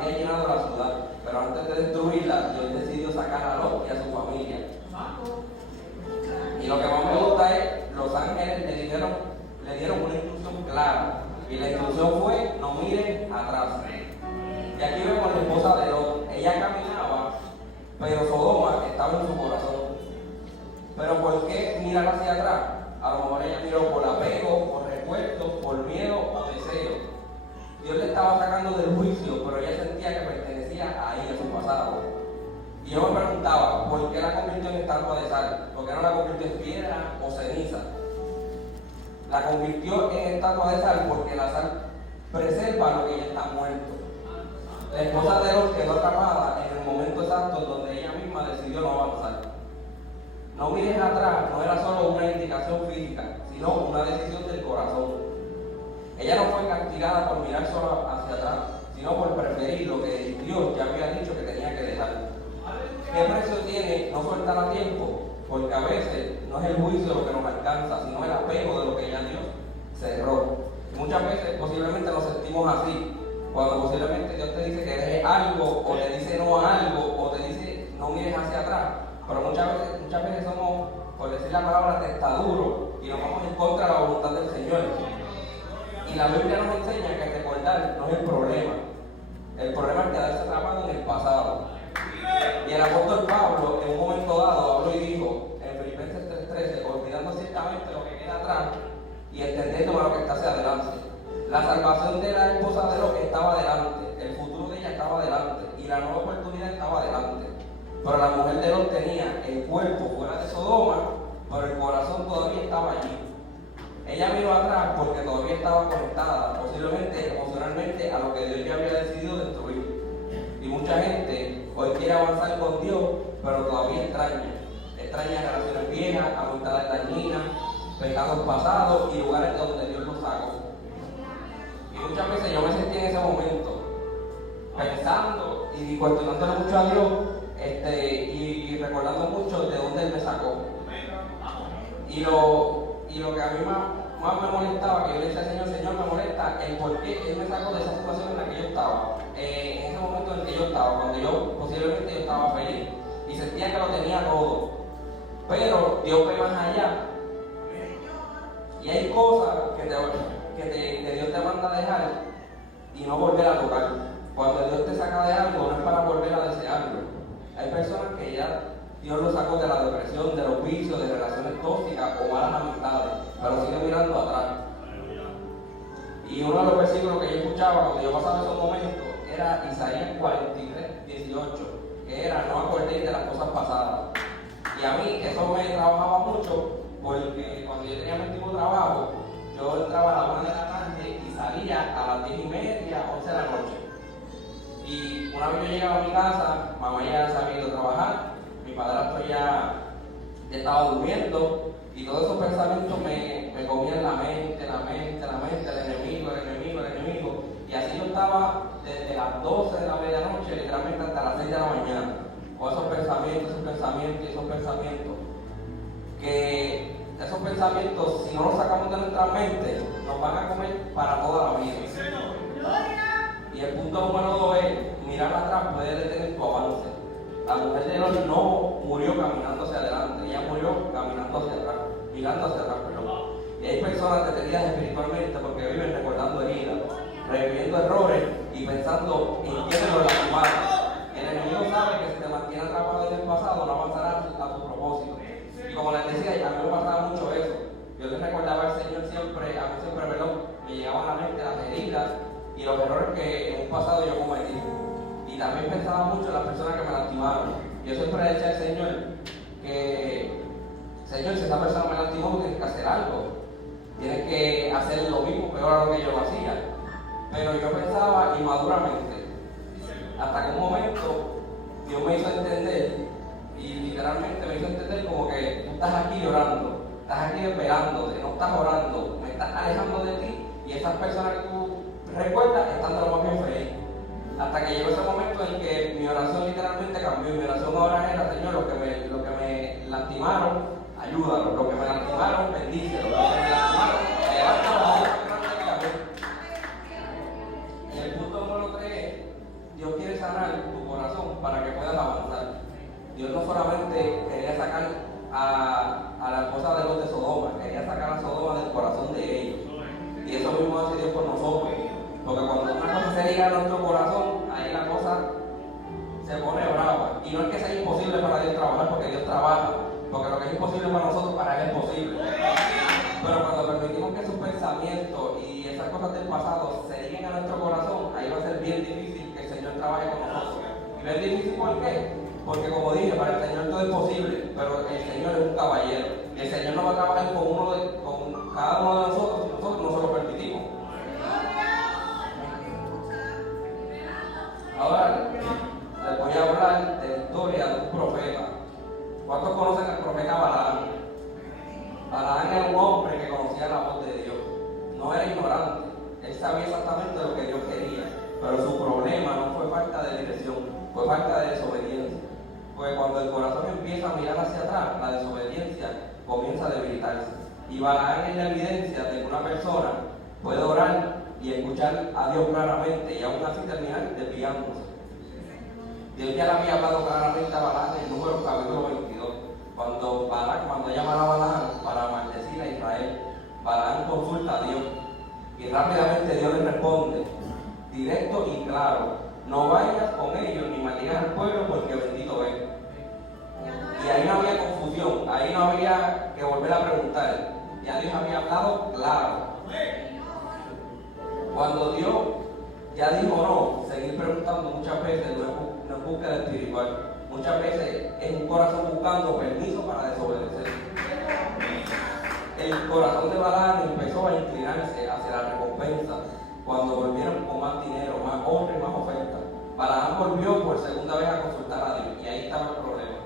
había llenado la ciudad, pero antes de destruirla, Dios decidió sacar a Lot y a su familia. Y lo que más me gusta es, los ángeles le dieron una instrucción clara, y la instrucción fue, no miren atrás. Y aquí vemos la esposa de Lot, ella caminaba, pero Sodoma estaba en su corazón. Pero ¿por qué mirar hacia atrás? A lo mejor ella miró por apego, por recuerdos, por miedo o deseo. Dios le estaba sacando del juicio, pero ella sentía que pertenecía a ella, a su pasado. Y yo me preguntaba, ¿por qué la convirtió en estatua de sal? ¿Por qué no la convirtió en piedra o ceniza? La convirtió en estatua de sal porque la sal preserva lo que ya está muerto. La esposa de Lot quedó atrapada en el momento exacto donde ella misma decidió no avanzar. No mires atrás no era solo una indicación física, sino una decisión del corazón. Ella no fue castigada por mirar solo hacia atrás, sino por preferir lo que Dios ya había dicho que tenía que dejar. ¿Qué precio tiene no soltar a tiempo? Porque a veces no es el juicio lo que nos alcanza, sino el apego de lo que ya Dios cerró. Muchas veces posiblemente nos sentimos así, cuando posiblemente Dios te dice que dejes algo, o te dice no a algo, o te dice no mires hacia atrás. Pero muchas veces somos, por decir la palabra, testaduros y nos vamos en contra de la voluntad del Señor. Y la Biblia nos enseña que recordar no es el problema. El problema es quedarse atrapado en el pasado. Y el apóstol Pablo, en un momento dado, habló y dijo, en Filipenses 3:13, olvidando ciertamente lo que queda atrás y entendiendo lo que está hacia adelante. La salvación de la esposa de Lot estaba adelante, el futuro de ella estaba adelante y la nueva oportunidad estaba adelante. Pero la mujer de Lot tenía el cuerpo fuera de Sodoma, pero el corazón todavía estaba allí. Ella miró atrás porque todavía estaba conectada, posiblemente emocionalmente, a lo que Dios ya había decidido destruir. Y mucha gente hoy quiere avanzar con Dios, pero todavía extraña relaciones viejas, amistades dañinas, pecados pasados y lugares donde Dios los sacó. Y muchas veces yo me sentí en ese momento, pensando y cuestionándole mucho a Dios, y recordando mucho de dónde Él me sacó. Y lo que a mí más me molestaba, que yo le decía al Señor me molesta el por qué Él me sacó de esa situación en la que yo estaba. En ese momento en el que yo estaba, cuando posiblemente yo estaba feliz y sentía que lo tenía todo. Pero Dios ve más allá. Y hay cosas que Dios te manda a dejar y no volver a tocar. Cuando Dios te saca de algo, no es para volver a desearlo. Hay personas que ya Dios los sacó de la depresión, de los vicios, de relaciones tóxicas o malas amistades, pero sigue mirando atrás. Y uno de los versículos que yo escuchaba cuando yo pasaba esos momentos era Isaías 43:18, que era: no acordéis de las cosas pasadas. Y a mí eso me trabajaba mucho, porque cuando yo tenía mi último trabajo, yo entraba a la 1 de la tarde y salía a las 10:30, 11 de la noche. Y una vez yo llegaba a mi casa, mamá ya se había ido a trabajar, mi padrastro ya estaba durmiendo, y todos esos pensamientos me comían la mente, el enemigo. Y así yo estaba desde las 12 de la medianoche, literalmente hasta las 6 de la mañana, con esos pensamientos, que esos pensamientos, si no los sacamos de nuestra mente, nos van a comer para toda la vida. Y el punto número 2 es, mirar atrás puede detener tu avance. La mujer de Lot no murió caminando hacia adelante, ella murió caminando hacia atrás, mirando hacia atrás, perdón. Y hay personas detenidas espiritualmente porque viven recordando heridas, reviviendo errores y pensando en quiénes los lastimaron. El enemigo sabe que si te mantiene atrapado en el pasado, no avanzará a tu propósito. Y como les decía, a mí me pasaba mucho eso. Yo les recordaba al Señor siempre, a mí siempre, me llegaban a la mente las heridas y los errores que en un pasado yo cometí. Y también pensaba mucho en las personas que me lastimaron. Yo siempre le decía al Señor que, Señor, si esa persona me lastimó, tienes que hacer algo. Tienes que hacer lo mismo, peor a lo que yo lo hacía. Pero yo pensaba inmaduramente. Hasta que un momento Dios me hizo entender, y literalmente me hizo entender como que tú estás aquí llorando, estás aquí esperándote, no estás orando, me estás alejando de ti, y esas personas que tú recuerdas están de lo más bien feliz. Hasta que llegó ese momento en que mi oración literalmente cambió. Mi oración ahora era: Señor, lo que me lastimaron, ayúdalo. Lo que me lastimaron, bendícelo. Lo que me lastimaron, levántalo. Y el punto número 3 es: Dios Dios no solamente quería sacar a la esposa de los de Sodoma, quería sacar a Sodoma del corazón de ellos. Y eso mismo hace Dios por nosotros. Porque cuando una cosa se liga a nuestro corazón, ahí la cosa se pone brava. Y no es que sea imposible para Dios trabajar, porque Dios trabaja. Porque lo que es imposible para nosotros, para Él es posible. Pero cuando permitimos que sus pensamientos y esas cosas del pasado se liguen a nuestro corazón, ahí va a ser bien difícil que el Señor trabaje con nosotros. ¿Y bien difícil por qué? Porque como dije, para el Señor todo es posible, pero el Señor es un caballero. Y el Señor no va a trabajar con cada uno de nosotros si nosotros no se lo permitimos. Ahora les voy a hablar de la historia de un profeta. ¿Cuántos conocen al profeta Balaam? Balaam era un hombre que conocía la voz de Dios. No era ignorante. Él sabía exactamente lo que Dios quería. Pero su problema no fue falta de dirección, fue falta de desobediencia. Porque cuando el corazón empieza a mirar hacia atrás, la desobediencia comienza a debilitarse. Y Balaam es la evidencia de que una persona puede orar y escuchar a Dios claramente y aún así terminar desviándose. Dios ya le había hablado claramente a Balaam en Números capítulo 22. Cuando llama a Balaam para maldecir a Israel, Balaam consulta a Dios y rápidamente Dios le responde, directo y claro: no vayas con ellos ni maldigas al pueblo, porque bendito es. Y ahí no había confusión, ahí no había que volver a preguntar. Ya Dios había hablado claro. Cuando Dios ya dijo no, seguir preguntando muchas veces no es búsqueda espiritual. Muchas veces es un corazón buscando permiso para desobedecer. El corazón de Balaam empezó a inclinarse hacia la recompensa cuando volvieron con más dinero, más honra y más oferta. Balaam volvió por segunda vez a consultar a Dios y ahí estaba el problema.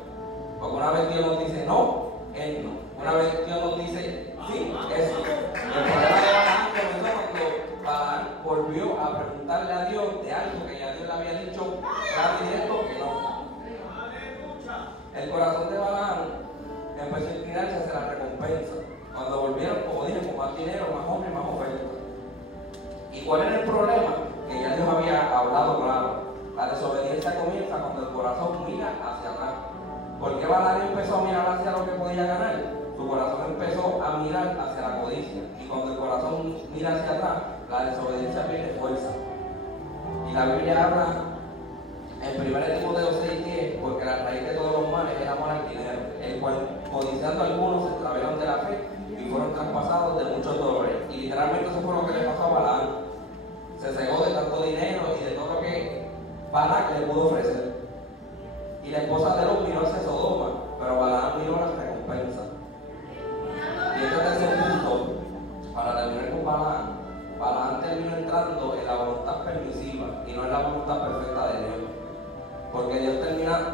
Porque una vez Dios nos dice no, Él no. Una vez Dios nos dice sí, es sí. El problema de Balaam comenzó cuando Balaam volvió a preguntarle a Dios de algo que ya Dios le había dicho claro y directo que no. El corazón de Balaam empezó a inclinarse hacia la recompensa. Cuando volvieron, como dije, con más dinero, más honra y más oferta. ¿Y cuál era el problema? Que ya Dios había hablado claro. La desobediencia comienza cuando el corazón mira hacia atrás. ¿Por qué Balaam empezó a mirar hacia lo que podía ganar? Su corazón empezó a mirar hacia la codicia. Y cuando el corazón mira hacia atrás, la desobediencia pierde fuerza. Y la Biblia habla en 1 Timoteo 6:10, porque la raíz de todos los males es amor al dinero, el cual, codiciando algunos, se extraviaron de la fe y fueron traspasados de muchos dolores. Y literalmente eso fue lo que le pasó a Balaam. Se cegó de tanto dinero y de todo lo que Balac le pudo ofrecer. Y la esposa de Lot miró hacia Sodoma, pero Balaam miró las recompensas. Y este tercer punto, para terminar con Balaam terminó entrando en la voluntad permisiva y no en la voluntad perfecta de Dios. Porque Dios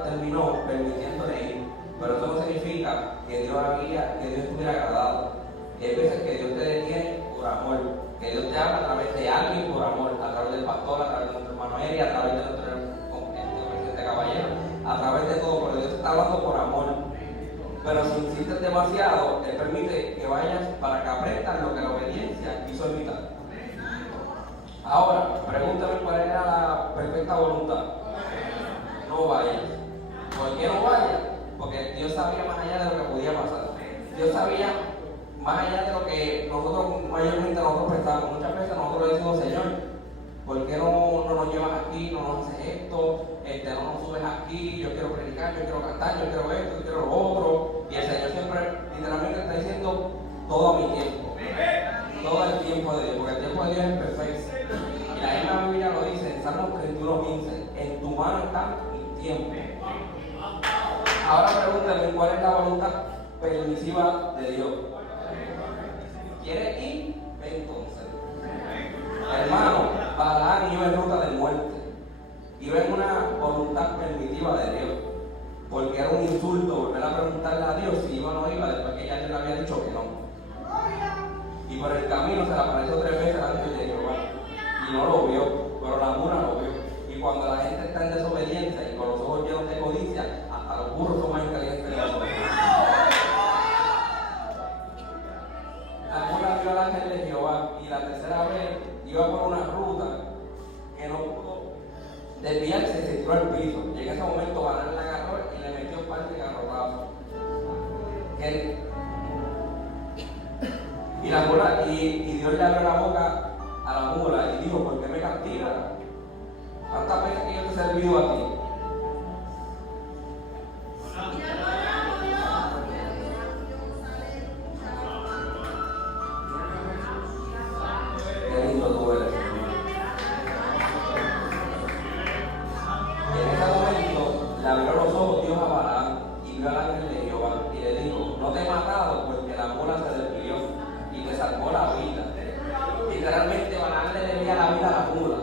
terminó permitiéndole ir, pero eso no significa que Dios estuviera agradado. Y hay veces que Dios te detiene por amor, que Dios te habla a través de alguien por amor, a través del pastor, a través de nuestro hermano Eri, a través de nuestro presidente caballero, a través de todo, porque Dios te está hablando por amor. Pero si insistes demasiado, Él permite que vayas para que aprendas lo que la obediencia quiso evitar. Ahora, pregúntame cuál era la perfecta voluntad. No vayas. ¿Por qué no vayas? Porque Dios sabía más allá de lo que podía pasar. Dios sabía más allá de lo que mayormente nosotros pensamos. Muchas veces nosotros le decimos, Señor, ¿por qué no nos llevas aquí, no nos haces esto, no nos subes aquí? Yo quiero predicar, yo quiero cantar, yo quiero esto, yo quiero lo otro. Y el Señor siempre literalmente está diciendo todo mi tiempo. Todo el tiempo de Dios, porque el tiempo de Dios es perfecto. Y la misma Biblia lo dice en Salmos 31:15, en tu mano está mi tiempo. Ahora pregúntame, ¿cuál es la voluntad permisiva de Dios? ¿Quieres ir? Ve entonces. Hermano, Balaam iba en ruta de muerte. Iba en una voluntad permisiva de Dios. Porque era un insulto volver a preguntarle a Dios si iba o no iba después que ya Dios le había dicho que no. Y por el camino se le apareció 3 veces el ángel de Jehová. Y no lo vio, pero la mula lo vio. Y cuando la gente está en desobediencia y con los ojos llenos de codicia, hasta los burros son más inteligentes que nosotros. La mula vio al ángel de Jehová y la tercera vez iba por una ruta que no pudo desviarse y se tiró al piso. Y en ese momento Balaam la agarró y le metió un par ese garrotazo. Y Dios le abrió la boca a la mula y dijo: ¿por qué me castigas? ¿Cuántas veces que yo te he servido a ti? Qué lindo tú eres, Señor. Y en ese momento le abrió los ojos Dios a Balaam y vio al ángel de Jehová y le dijo: no te he matado, porque la mula se desvió y te salvó la vida. Literalmente Balaam le debía la vida a la mula.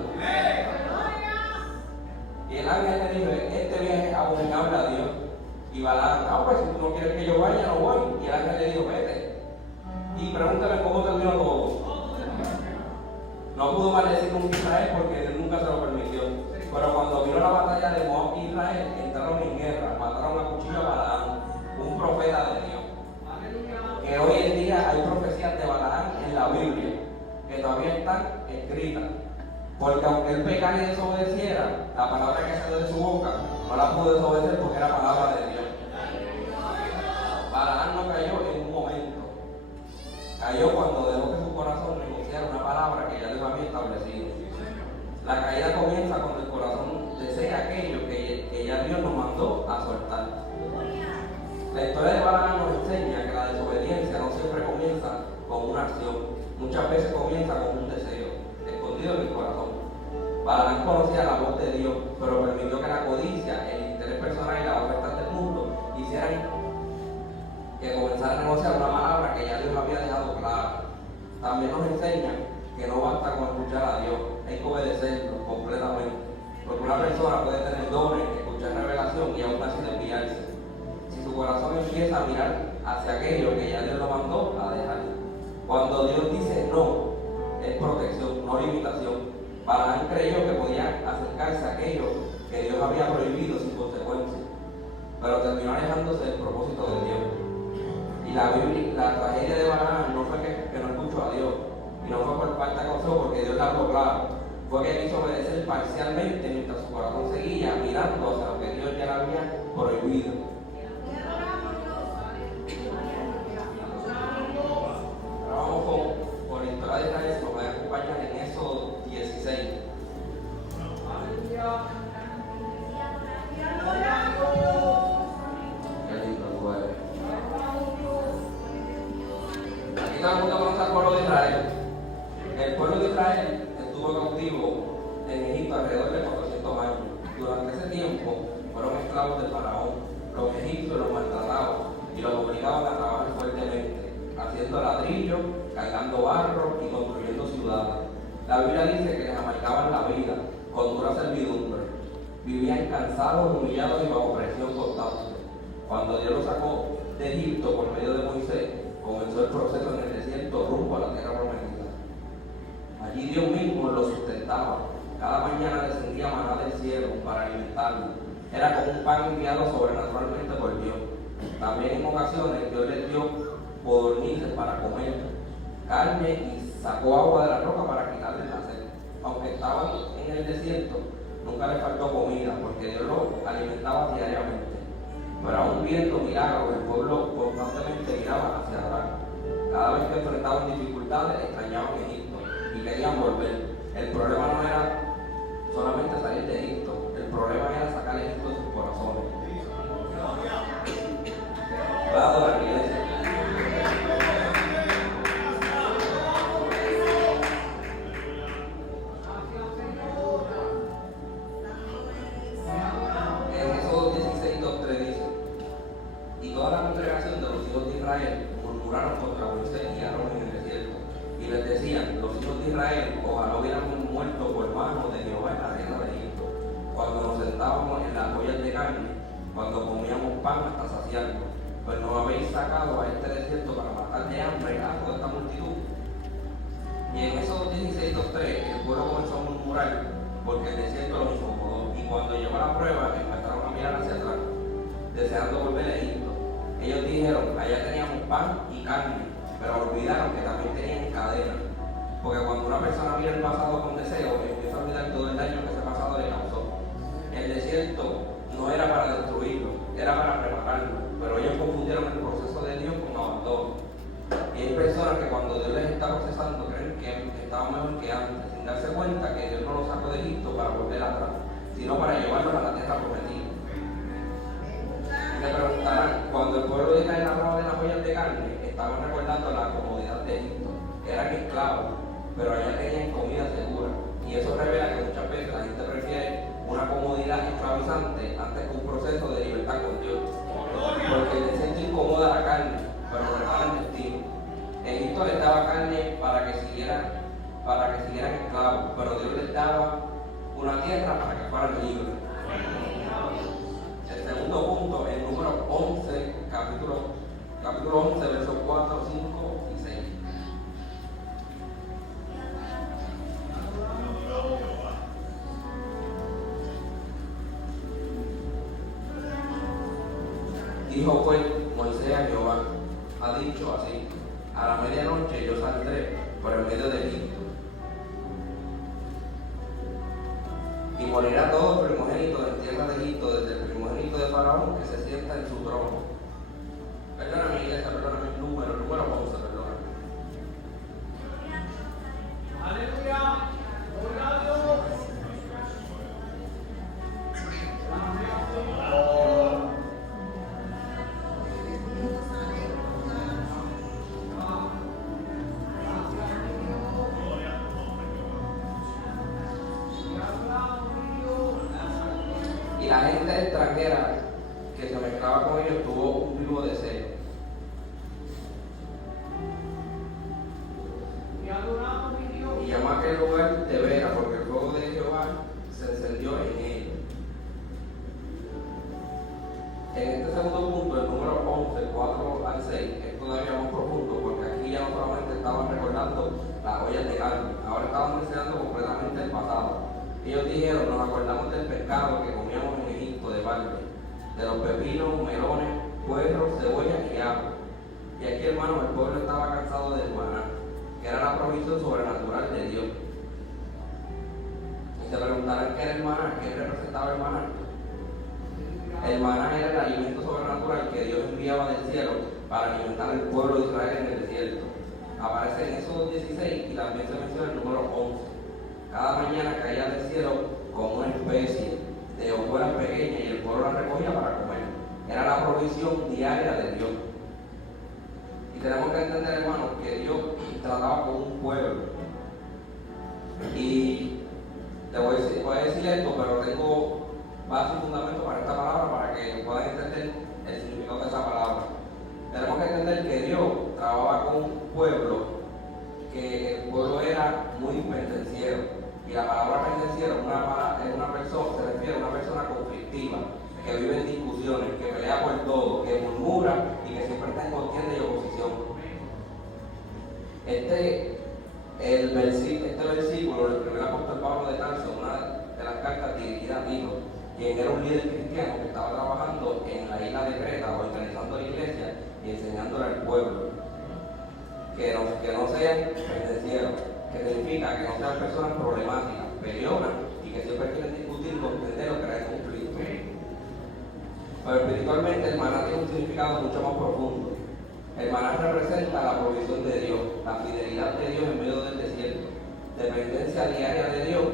Y el ángel le dijo: este viaje es abominable a Dios. Y Balaam: pues si tú no quieres que yo vaya, no voy. Y el ángel le dijo: vete y pregúntame cómo terminó todo. No pudo maldecir con Israel porque Dios nunca se lo permitió. Pero cuando vino la batalla de Moab y Israel, entraron en guerra, mataron a cuchillo a Balaam, un profeta de Dios. Que hoy en día hay profecías de Balaam en la Biblia que todavía están escritas. Porque aunque él pecara y desobedeciera, la palabra que salió de su boca no la pudo desobedecer porque era palabra de Dios. Balaam no cayó en un momento. Cayó cuando dejó que su corazón negociara una palabra que ya Dios había establecido. La caída comienza cuando el corazón desea aquello que ya Dios nos mandó a soltar. La historia de Balaam nos enseña que la desobediencia no siempre comienza con una acción. Muchas veces comienza con un deseo escondido en el corazón. Balaam conocía la voz de Dios, pero permitió que la codicia, el interés personal y las ofertas del mundo hicieran que comenzara a negociar una palabra que ya Dios había dejado clara. También nos enseña que no basta con escuchar a Dios, hay que obedecerlo completamente. Porque una persona puede tener dones, escuchar revelación y aún así desviarse. Si su corazón empieza a mirar hacia aquello que ya Dios lo mandó a dejar. Cuando Dios dice no, es protección, no limitación. Balaam creyó que podía acercarse a aquello que Dios había prohibido sin consecuencias, pero terminó alejándose del propósito de Dios. Y la tragedia de Balaam no fue que no escuchó a Dios, y no fue por falta de consejo, porque Dios le habló claro. Fue que quiso obedecer parcialmente mientras su corazón seguía mirando hacia lo que Dios ya le había prohibido. Ahora vamos con la historia de Israel, nos va a acompañar en Éxodo 16. Qué lindo tú eres. Aquí todo el mundo conoce al pueblo de Israel. El pueblo de Israel estuvo cautivo en Egipto alrededor de 400 años. Durante ese tiempo fueron esclavos del faraón. Los egipcios los maltrataban y los obligaban a trabajar fuertemente, haciendo ladrillos, cargando barro y construyendo ciudades. La Biblia dice que les amargaban la vida con dura servidumbre. Vivían cansados, humillados y bajo presión constante. Cuando Dios los sacó de Egipto por medio de Moisés, comenzó el proceso en el desierto rumbo a la tierra prometida. Allí Dios mismo los sustentaba. Cada mañana descendía maná del cielo para alimentarlos. Era como un pan enviado sobrenaturalmente por Dios. También en ocasiones Dios les dio codornices para comer carne y sacó agua de la roca para quitarles la sed. Aunque estaban en el desierto, nunca les faltó comida porque Dios los alimentaba diariamente. Pero aún viendo milagros, el pueblo constantemente miraba hacia atrás. Cada vez que enfrentaban dificultades, extrañaban Egipto y querían volver. El problema no era solamente salir de Egipto, el problema era sacar Egipto de sus corazones. Voy a adorar, iglesia. En Éxodo 16, 2-3 dice: y toda la congregación de los hijos de Israel murmuraron contra Moisés y Aarón en el desierto, y les decían: los hijos de Israel ojalá hubieran muerto por mano de Jehová en la tierra de Egipto, cuando nos sentábamos en las ollas de carne, cuando comíamos pan hasta saciarnos, pues no habéis sacado a este desierto para matar de hambre a toda esta multitud. Y en esos 16, 2-3, el pueblo comenzó a murmurar porque el desierto los incomodó, y cuando llegó la prueba empezaron a mirar hacia atrás, deseando volver a Egipto. Ellos dijeron: allá teníamos pan y carne, pero olvidaron que también tenían cadenas. Porque cuando una persona mira el pasado con deseo, empieza a olvidar todo el daño que ese pasado le causó. El desierto no era para destruirlo, era para preparar sino para llevarlos a la tierra prometida. Y te preguntarán, cuando el pueblo de Israel hablaba de las ollas de carne, estaban recordando la comodidad de Egipto. Eran esclavos, pero allá tenían comida segura. Y eso revela que muchas veces la gente prefiere una comodidad esclavizante antes que un proceso de libertad con Dios. Porque el desierto incomoda la carne, pero prepara el destino. Egipto les daba carne para que siguieran esclavos, pero Dios les daba una tierra para que fueran libres. El segundo punto, el número 11, capítulo 11, versos 4, 5 y 6. Dijo pues Moisés a Jehová, ha dicho así: a la medianoche yo saldré por el medio de Egipto, y morirá todo primogénito en tierra de Egipto, desde el primogénito de Faraón que se sienta en su trono. Perdóname, iglesia, perdóname el número 11, perdóname. Aleluya, gloria a Dios. Y la gente extranjera que se mezclaba con ellos tuvo un vivo deseo. Y llamó a aquel lugar de Vera, porque el fuego de Jehová se encendió en él. En este segundo punto, el número 11, 4 al 6, es todavía más profundo, porque aquí ya no solamente estaban recordando las ollas de carne, ahora estaban mencionando completamente el pasado. Ellos dijeron, nos acordamos del pescado que comíamos en Egipto de balde, de los pepinos, melones, puerros, cebollas y ajo. Y aquí, hermanos, el pueblo estaba cansado del maná, que era la provisión sobrenatural de Dios. Y se preguntarán qué era el maná, qué representaba el maná. El maná era el alimento sobrenatural que Dios enviaba del cielo para alimentar al pueblo de Israel en el desierto. Aparece en Éxodo 16 y también se menciona el número 11. Cada mañana caía del cielo como una especie de hojuelas pequeñas y el pueblo la recogía para comer. Era la provisión diaria de Dios. Y tenemos que entender, hermanos, que Dios trataba con un pueblo. Y te voy a decir esto, pero tengo base y fundamento para esta palabra para que puedan entender el significado de esa palabra. Tenemos que entender que Dios trabajaba con un pueblo, que el pueblo era muy pendenciero. Y la palabra pendenciero es una persona, se refiere a una persona conflictiva, que vive en discusiones, que pelea por todo, que murmura y que siempre está en contienda y oposición. Este versículo, el primer apóstol Pablo de Tarso, una de las cartas dirigidas a Tito, quien era un líder cristiano que estaba trabajando en la isla de Creta, organizando la iglesia y enseñándole al pueblo. Que no sean pendencieros, que significa que no sean personas problemáticas, peleonas y que siempre quieren discutir, comprender o crear conflicto. Pero espiritualmente el maná tiene un significado mucho más profundo. El maná representa la provisión de Dios, la fidelidad de Dios en medio del desierto, dependencia diaria de Dios,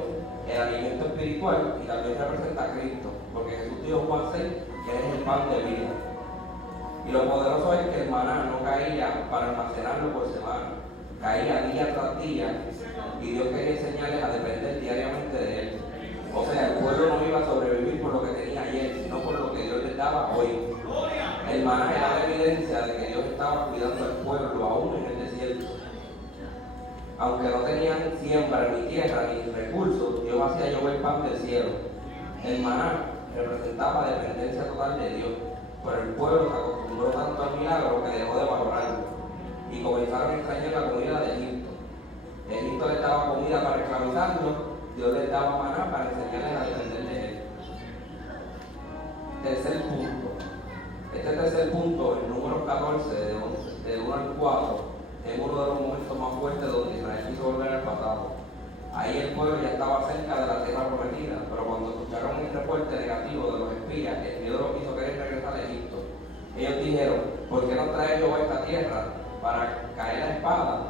el alimento espiritual, y también representa a Cristo, porque Jesús dijo en Juan 6 que es el pan de vida. Y lo poderoso es que el maná no caía para almacenarlo por semana, caía día tras día, y Dios quería enseñarles a depender diariamente de Él. O sea, el pueblo no iba a sobrevivir por lo que tenía ayer, sino por lo que Dios les daba hoy. El maná era la evidencia de que Dios estaba cuidando al pueblo aún en el desierto. Aunque no tenían siembra, ni tierra, ni recursos, Dios hacía llover pan del cielo. El maná representaba dependencia total de Dios, pero el pueblo se acostumbró tanto al milagro que dejó de valorarlo y comenzaron a extrañar la comida de Egipto. Egipto les daba comida para esclavizarlos, Dios les daba maná para enseñarles a depender de Él. Tercer punto. Este tercer punto, el número 14, del 1 al 4, es uno de los momentos más fuertes donde Israel quiso volver al pasado. Ahí el pueblo ya estaba cerca de la tierra prometida, pero cuando escucharon el reporte negativo de los espías, el miedo los hizo querer regresar a Egipto. Ellos dijeron, ¿por qué nos trae Jehová a esta tierra para caer la espada?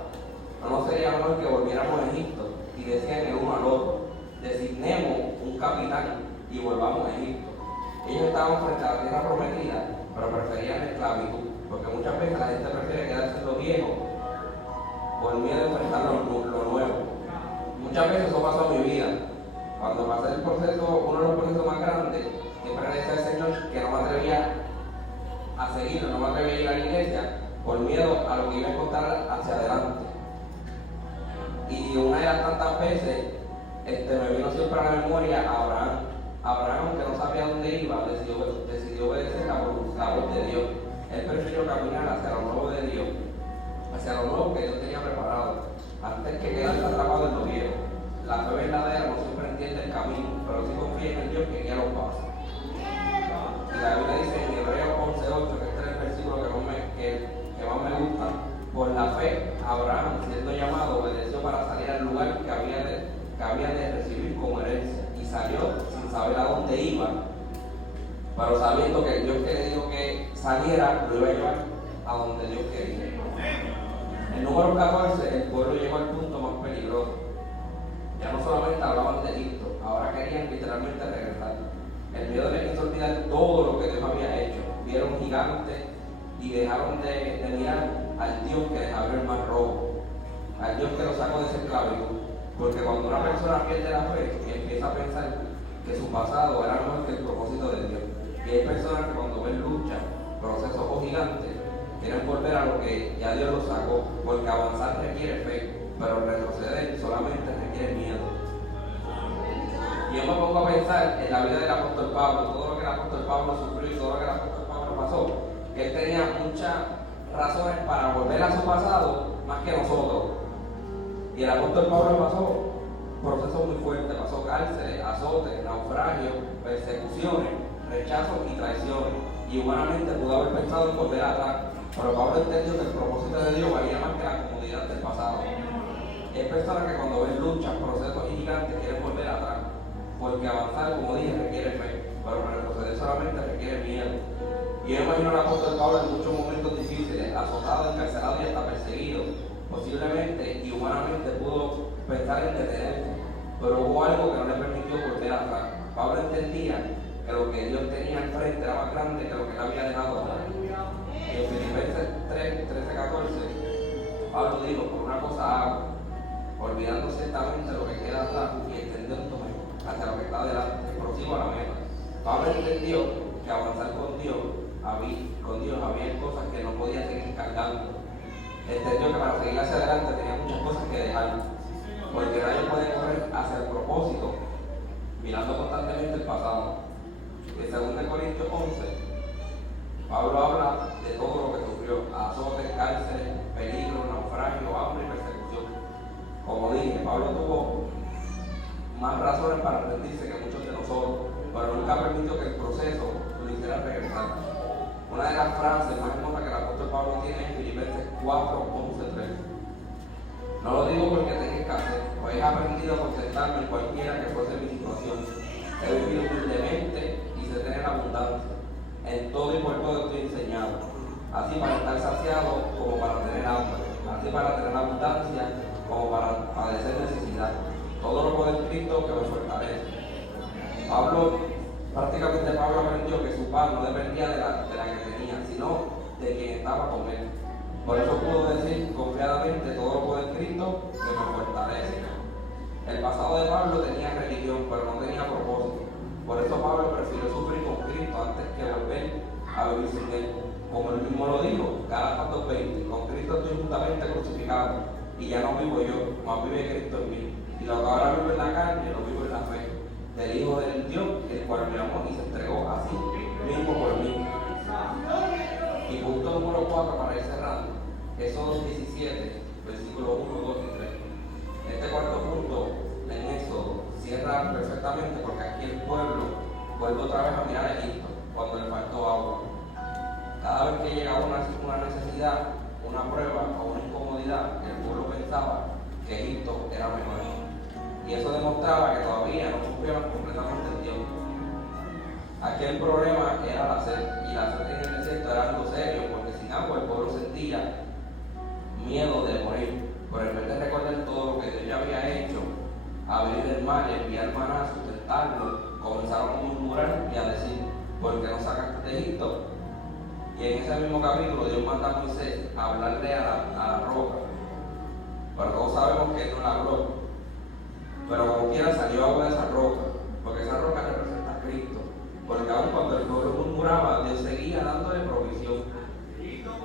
¿No sería mejor que volviéramos a Egipto? Y decían el uno al otro, designemos un capitán y volvamos a Egipto. Ellos estaban frente a la tierra prometida, pero preferían la esclavitud, porque muchas veces la gente prefiere quedarse en lo viejo por miedo a enfrentar lo nuevo. Muchas veces eso pasó en mi vida. Cuando pasé el proceso, uno de los procesos más grandes, siempre le decía al Señor que no me atrevía a seguirlo, no me atrevía a ir a la iglesia por miedo a lo que iba a encontrar hacia adelante. Y una de las tantas veces me vino siempre a la memoria a Abraham. Abraham, que no sabía dónde iba, decidió obedecer la voz de Dios. Él prefirió caminar hacia lo nuevo de Dios, hacia lo nuevo que Dios tenía preparado, antes que quedarse atrapado en lo viejo. La fe verdadera no siempre entiende el camino, pero sí confía en el Dios que guía los pasos. Y la Biblia dice en Hebreos 11:8, que este es el versículo que más me gusta: por la fe, Abraham, siendo llamado, obedeció para salir al lugar que había de recibir como herencia, y salió sin saber a dónde iba, pero sabiendo que el Dios que le dijo que saliera lo iba a llevar a donde Dios quería. El número 14, el pueblo llegó al punto más peligroso. Ya no solamente hablaban de Egipto, ahora querían literalmente regresar. El miedo les hizo olvidar todo lo que Dios había hecho. Vieron gigantes y dejaron de mirar al Dios que les abrió el mar rojo, al Dios que los sacó de esa esclavitud. Porque cuando una persona pierde la fe, empieza a pensar que su pasado era mejor que el propósito de Dios. Y hay personas que cuando ven lucha, procesos o gigantes, quieren volver a lo que ya Dios los sacó, porque avanzar requiere fe, pero retroceder solamente requiere miedo. Y yo me pongo a pensar en la vida del apóstol Pablo, todo lo que el apóstol Pablo sufrió y todo lo que el apóstol Pablo pasó, que él tenía muchas razones para volver a su pasado más que nosotros. Y el apóstol Pablo pasó procesos muy fuertes, pasó cárceles, azotes, naufragios, persecuciones, rechazos y traiciones. Y humanamente pudo haber pensado en volver atrás, pero Pablo entendió que el propósito de Dios valía más que la comodidad del pasado. Hay personas que cuando ven luchas, procesos y gigantes quieren volver atrás, porque avanzar, como dije, requiere fe, pero retroceder solamente requiere miedo. Y yo imagino al apóstol Pablo en muchos momentos difíciles, azotado, encarcelado y hasta perseguido. Posiblemente y humanamente pudo pensar en detenerse, pero hubo algo que no le permitió volver atrás. Pablo entendía que lo que Dios tenía al frente era más grande que lo que él había dejado atrás. Y en Filipenses 13-14, Pablo dijo: por una cosa hago, olvidando ciertamente lo que queda atrás y extendiéndome hacia lo que está adelante, prosigo a la meta. Pablo entendió que avanzar con Dios había cosas que no podía seguir cargando. Entendió que para seguir hacia adelante tenía muchas cosas que dejar, porque nadie puede correr hacia el propósito mirando constantemente el pasado. En 2 Corintios 11, Pablo habla de todo lo que sufrió: azotes, cárceles, peligro, naufragio, hambre y persecución. Como dije, Pablo tuvo más razones para rendirse que muchos de nosotros, pero nunca permitió que el proceso lo hiciera regresar. Una de las frases más hermosas que el apóstol Pablo tiene en Filipenses 4:11-13. No lo digo porque tenga escasez, pues he aprendido a contentarme en cualquiera que fuese mi situación. He vivido humildemente y sé tener abundancia. En todo y por todo estoy enseñado, así para estar saciado como para tener hambre, así para tener abundancia como para padecer necesidad. Todo lo puedo en Cristo que me fortalece. Prácticamente Pablo aprendió que su paz no dependía de la que tenía, sino de quien estaba con él. Por eso pudo decir confiadamente: todo lo puedo en Cristo que me fortalece. El pasado de Pablo tenía religión, pero no tenía propósito. Por eso Pablo prefirió sufrir con Cristo antes que volver a vivir sin él. Como él mismo lo dijo, Gálatas 2:20: con Cristo estoy juntamente crucificado, y ya no vivo yo, mas vive Cristo en mí. Y lo que ahora vivo en la carne, lo vivo en la fe del Hijo del Dios, el cual me amó y se entregó así mismo por mí. Y punto número 4 para ir cerrando: Éxodo 17, versículos 1, 2 y 3. Este cuarto punto en Éxodo cierra perfectamente, porque aquí el pueblo vuelve otra vez a mirar a Egipto cuando le faltó agua. Cada vez que llegaba una necesidad, una prueba o una incomodidad, el pueblo pensaba que Egipto era mejor. Y eso demostraba que todavía no confiaban completamente en Dios. Aquí el problema era la sed, y la sed en el desierto era algo serio, porque sin agua el pueblo sentía miedo de morir. Pero en vez de recordar todo lo que Dios ya había hecho, abrir el mar y enviar maná, sustentarlo, comenzaron un ¿por qué nos sacaste de Egipto? Y en ese mismo capítulo Dios manda a Moisés a hablarle a la roca. Pero todos sabemos que él no la habló. Pero como quiera salió agua de esa roca, porque esa roca representa a Cristo. Porque aun cuando el pueblo murmuraba, Dios seguía dándole provisión.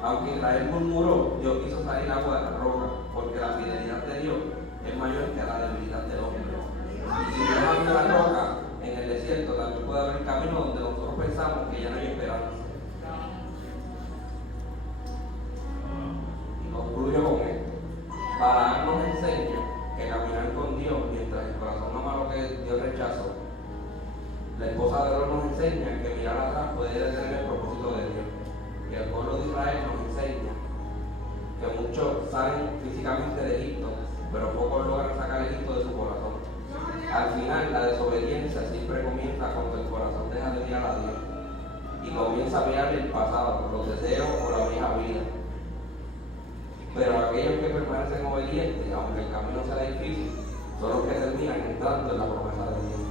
Aunque Israel murmuró, Dios quiso salir agua de la roca, porque la fidelidad de Dios es mayor que la debilidad del hombre. Y si Dios abre la roca en el desierto, también puede haber camino donde nosotros pensamos que ya no hay esperanza. Y concluyo con esto. Balaam nos enseña que caminar con Dios mientras el corazón ama lo que Dios rechazó. La esposa de Lot nos enseña que mirar atrás puede detener el propósito de Dios. Y el pueblo de Israel nos enseña que muchos salen físicamente de Egipto, pero pocos logran sacar Egipto de su corazón. Al final, la desobediencia siempre comienza cuando el corazón deja de mirar a Dios y comienza a mirar el pasado, los deseos o la vieja vida. Pero aquellos que permanecen obedientes, aunque el camino sea difícil, son los que terminan entrando en la promesa de Dios.